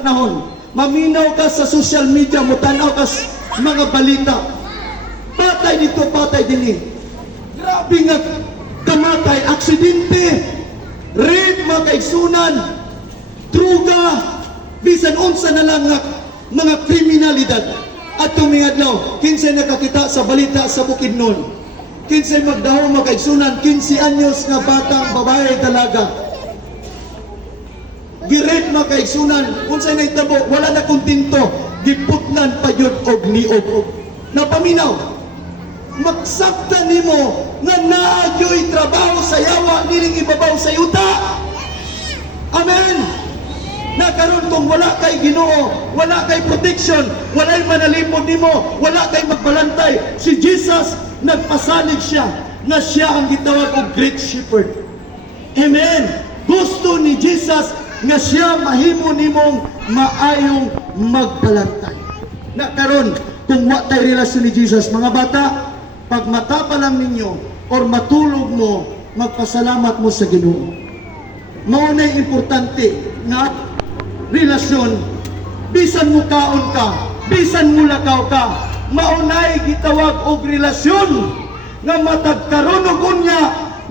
panahon. Maminaw ka sa social media, mutanaw ka sa mga balita. Patay dito, patay din. Grabe nga kamatay, aksidente, rape, mga kaigsunan, druga, bisan unsa na lang nga mga kriminalidad. At tumingadlaw, kinsay nakakita sa balita sa Bukidnon. Kinsay magdaho mga kaigsunan, 15 anyos nga batang babae talaga. Girate mga kaigsunan, kung sa'y naitabo, wala na kontinto, giputnan pa yun og niog. Napaminaw, magsakta nimo nga naagyo'y trabaho sa yawa, niling ibabaw sa yuta. Amen! Nakaroon kung wala kay Ginoo, wala kay protection, wala'y manalipod nimo, wala kay magbalantay. Si Jesus, nagpasalig siya, na siya ang gitawag og Great Shepherd. Amen! Gusto ni Jesus nga siya mahimo nimong maayong magbalantay. Nakaroon, kung wa tay relasyon ni Jesus, mga bata, pag mata pa lang ninyo or matulog mo, magpasalamat mo sa Ginoo. Maunay importante na relasyon, bisan mo kaon ka, bisan mo lakaw ka, maunay gitawag og relasyon nga matagkaroon og unya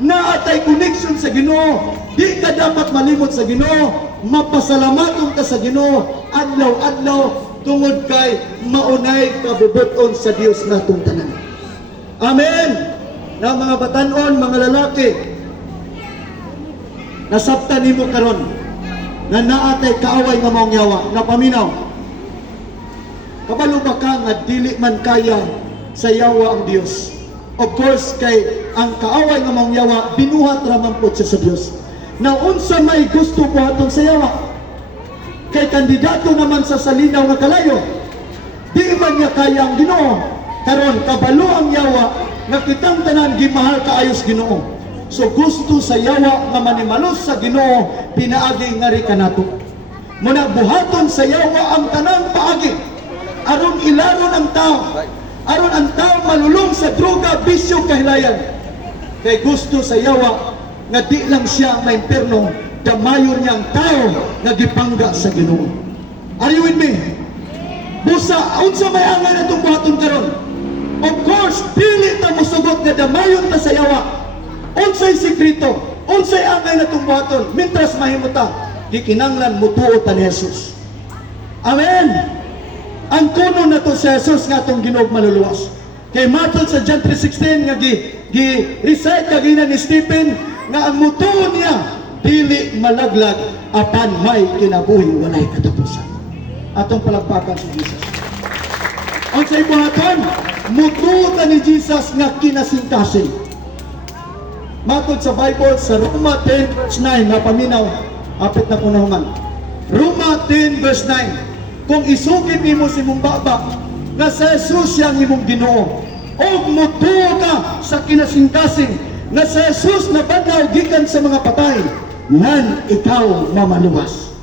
na atay connection sa Ginoo. Di ka dapat malimot sa Ginoo, mapasalamaton ka sa Ginoo adlaw-adlaw tungod kay maunay kabubuton sa Dios natong tanan. Amen. Na mga batan-on, mga lalaki, nasabtan nimo karon na naatay kaaway nga maong yawa, napaminaw. Kabalo ba ka nga dili man kaya sa yawa ang Dios? Of course, kay ang kaaway nga maong yawa, binuhat raman po siya sa Dios. Na unsa may gusto po atong sa yawa? Kay kandidato naman sa salinaw nga kalayo. Di man niya kaya ang Ginoo. Karon kabalo ang yawa, nga kitang tanan gimahal kaayos Ginoo. So gusto sa yawa nga manimalos sa Ginoo, pinaagi nga ri kanato. Muna buhaton sa yawa ang tanang paagi. Aron ilaron ang tao. Aron ang tao malulong sa droga, bisyo, kahilayan. Kay gusto sa yawa nga di lang siya maimperno, damayon niyang tao nga gipangga sa Ginoo. Are you with me? Busa, unsa may angay na itong buhaton karon? Of course, dili ta mosugot nga damayon ta sa yawa. Unsay sikreto, unsay angay na itong buhaton, mintras mahimuta, di kinanglan mutuo ta ni Jesus. Amen! Ang kuno na to sa Jesus nga itong Ginoo maluluwas. Kay matod sa John 3:16 nga gi-recite kagina ni Stephen nga ang mutuo niya dili malaglag apan may kinabuhi walay katapusan. Atong palagpakan si Jesus. Unsay buhaton? Mutuo ta ni Jesus nga kinasingkasing. Matod sa Bible sa Roma 10 verse 9 na paminaw, apit na kunahuman. Roma 10 verse 9. Kung isugid nimo si mong baba na sa Jesus siyang imong Ginoo, og mutuo ka sa kinasingkasing na sa Jesus na banaw gikan sa mga patay, nan ikaw mamaluwas.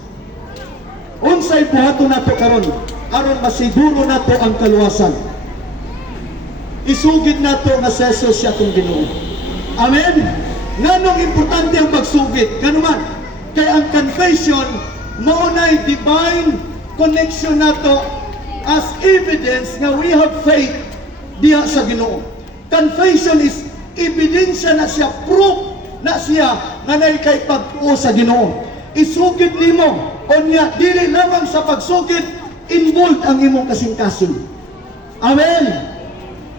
Unsay buhaton nato karon aron masiguro nato ang kaluwasan? Isugid nato nga sa Jesus siya atong Ginoo. Amen. Nganong importante ang pagsugid? Kanuman kay ang confession maunay divine connection nato as evidence nga we have faith diha sa Ginoo. Confession is ebidensya na siya, proof na siya nga nay kay pagtuo sa Ginoo. Isugid nimo unya dili lamang sa pagsugid, involved ang imong kasing-kasing. Amen.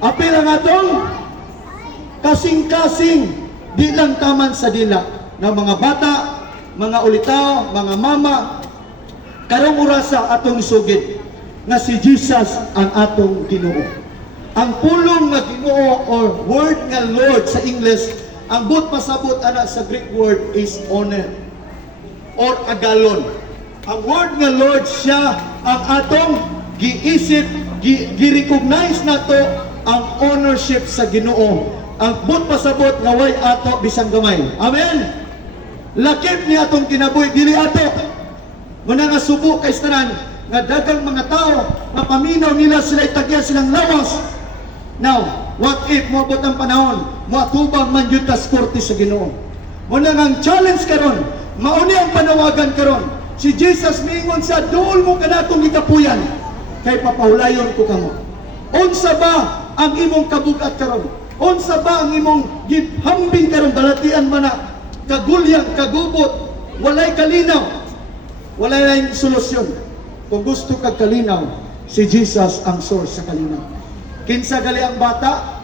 Apil ang atong kasing-kasing, di lang taman sa dila ng mga bata, mga ulitaw, mga mama. Karong orasa atong isugid nga si Jesus ang atong Ginoo. Ang pulong nga Ginoo or word nga Lord sa English, ang but pasabot ana sa Greek word is honor or agalon. Ang word nga Lord siya ang atong giisip, gi-recognize nato ang ownership sa Ginoo. Ang but pasabot nga way ato bisang gamay. Amen. Lakip ni atong kinabuhi dili ato. Muna nga subo kay tanan nga dagang mga tao mapaminaw nila sila itagya silang lawas. Now, what if moabot ang panahon moatubang man yun tas korte sa Ginoo? Muna nga ang challenge karon, mauni ang panawagan karon Si Jesus miingon sa duol mo kanatong gikapuyan kay papahulayon ko kamo. Unsa ba ang imong kabugat karon? Unsa ba ang imong gihambing karon balatian man na kagulyang, kagubot, walay kalinaw, walay laing solusyon. Kung gusto kag kalinaw, si Jesus ang source sa kalinaw. Kinsa gali ang bata?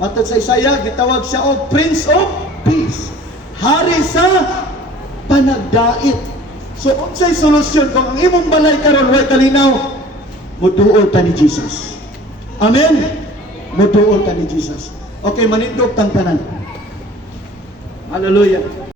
Matod sa Isaiah, gitawag siya og Prince of Peace. Hari sa panagdait. So, unsay solusyon kung ang imong balay karon way kalinaw? Muduol ta ni Jesus. Amen? Muduol ta ni Jesus. Okay, manindog tang tanan. Hallelujah.